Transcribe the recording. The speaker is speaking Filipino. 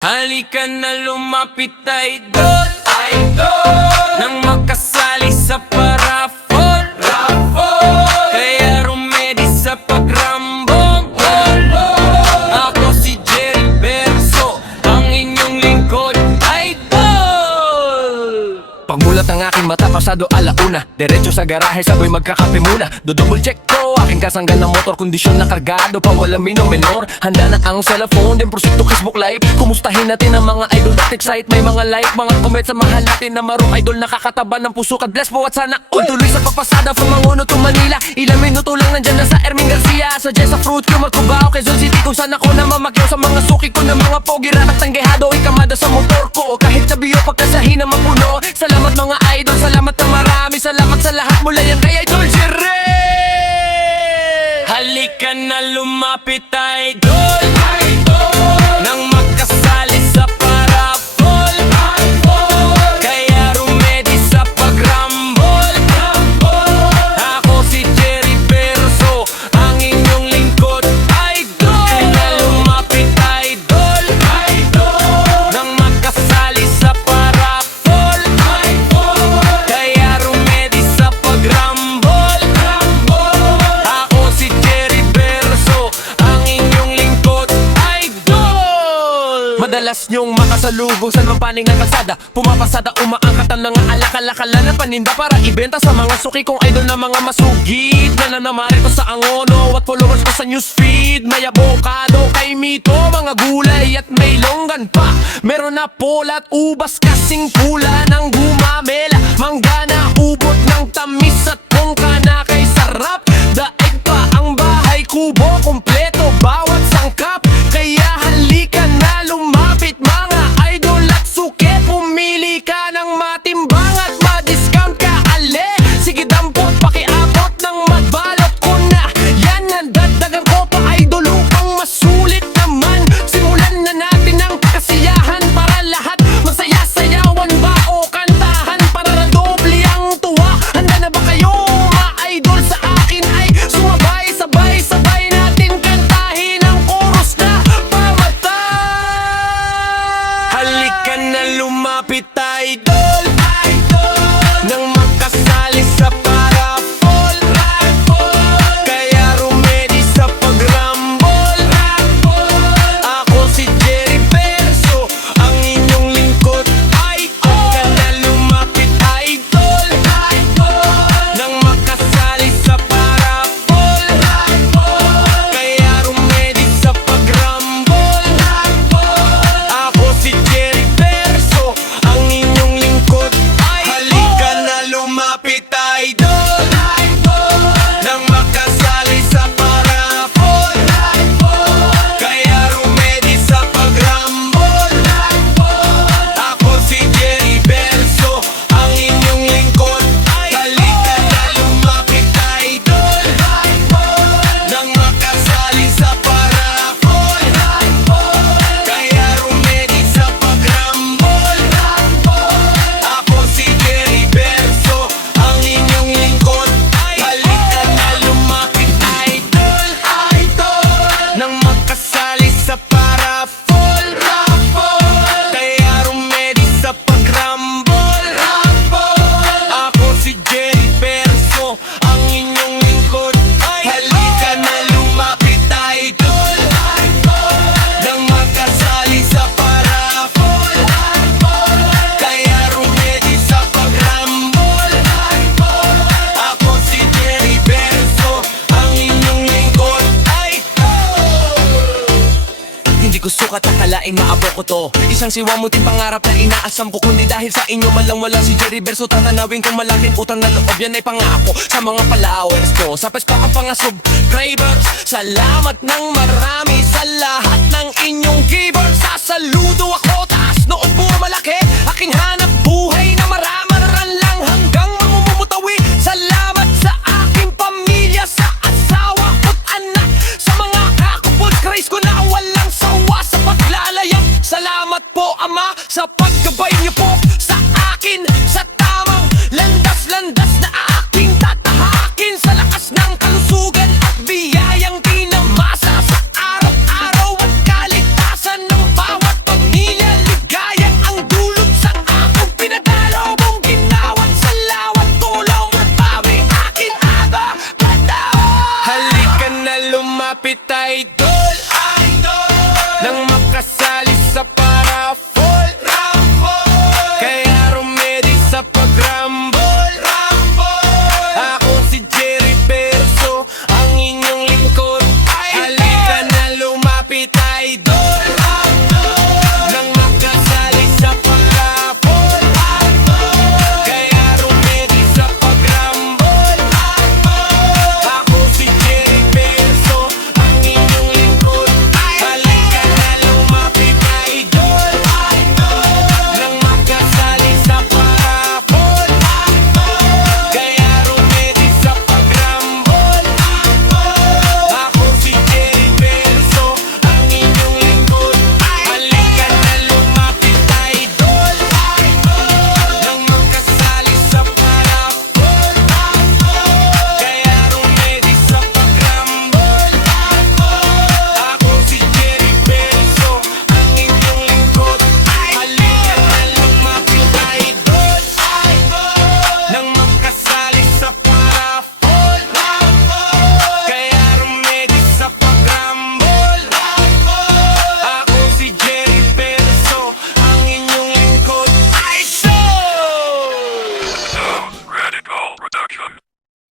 Halika na lumapit idol, idol, nang makasali sa paraffol, raffol. Kaya rumedi sa pagrambong, ako si Jerry Verso, ang inyong lingkod, idol. Pagmulat ng aking mata, pasado alauna, diretso sa garahe, sabay magkakape muna. Do-double check ko, aking kasanggan ng motor, kondisyon na kargado, pa walang minor. Handa na ang cellphone, din prosyekto Facebook Live. Kumustahin natin ang mga idol that excite. May mga like, mga comment sa mahal natin na marong idol, nakakataba ng puso. God bless po at sana all tuloy sa papasada from Manguno to Manila. Ilang minuto lang nandyan na sa Erming Garcia, sa Jessa Fruit, Kumar Cubao, Quezon City, kung saan ako na mamakyaw sa mga suki ko na mga pogi, ratak tanggehado, ikamada sa motor ko. Kahit sa biyo, pagkasahin na mapuno. Salamat mga idol, salamat na marami, salamat sa lahat mula yan kay Idol Jerry. Halika na lumapit idol, idol, nang makasali sa paraffol, raffol. Kaya rumedi sa pagrambol, raffol. Ako si Jerry Verso, ang inyong lingkod, idol. Halika na lumapit idol, idol, nang makasali sa paraffol, raffol. Kaya rumedi sa pagrambol, raffol. Ako si Jerry Verso, ang inyong lingkod, idol. Madalas nyong makasalubong sa mapaning ng kalsada, pumapasada, umaangkatan ng alakala na paninda para ibenta sa mga suki kong idol na mga masugid. Nananamari ko sa angono at followers ko sa newsfeed. May abokado, kay mito, mga gulay at may longgan pa. Meron na pola at ubas kasing pula ng gumamela. Mangga na ubot ng tamis at kongka na kay sarap. Daig pa ang bahay kubo, kompleto bawat sangkap. Kaya halika na lumapit mga idol at suke. Pumili ka ng matimbang at ma-discount ka, ale. Sige dampot, pakiabot ng magbalot ko na. Yan ang dagdagan ko pa idol upang masulit naman. Simulan na natin ang kasiyahan para lahat masaya, sayawan ba o kantahan para doble ang tuwa. Handa na ba kayo mga idol? Sa akin ay sumabay, sabay natin kantahin ang chorus na pamatay. Halika na lumapit idol, idol, nang makasali sa paraffol, raffol. Kaya rumedi sa pagrambol, raffol. Ako si Jerry Verso, ang inyong lingkod, idol. Halika na lumapit idol, idol, nang makasali sa paraffol, raffol. Kaya rumedi sa pagrambol, raffol. Ako si Jerry Verso, ang inyong lingkod, idol. Halika na lumapit idol, idol, nang makasali sa paraffol, raffol. Kaya rumedi sa pagrambol, raffol. Ako si Jerry Verso, ang inyong lingkod, idol. Halika na lumapit idol, idol, nang makasali sa paraffol, raffol. Kaya rumedi sa pagrambol, raffol. Ako si Jerry Verso, ang inyong lingkod, idol. Halika na lumapit idol, idol, nang makasali sa paraffol, raffol. Kaya rumedi sa pagrambol, raffol. Ako si Jerry Verso, ang inyong lingkod, idol. Halika na lumapit idol, idol, nang makasali sa paraffol, raffol. Kaya rumedi sa pagrambol, raffol. Ako si Jerry Verso, ang inyong lingkod, idol. Hindi ko sukat akalaing maabot ko to. Isang siwamuting pangarap na inaasam ko. Kundi dahil sa inyo malang wala si Jerry Verso. Tatanawin kong malaking utang na loob. Yan ay pangako sa mga followers ko. Sa Facebook ang mga subscribers. Salamat ng marami sa lahat ng inyong givers. Sasaludo ako, taas noon po malaki. Aking hanap buhay na maramaran lang hanggang mamumutawi. Salamat sa aking pamilya, sa asawa ko't anak, sa mga kakupod Christ ko na walang sawa sa paglalayap. Salamat po Ama sa pag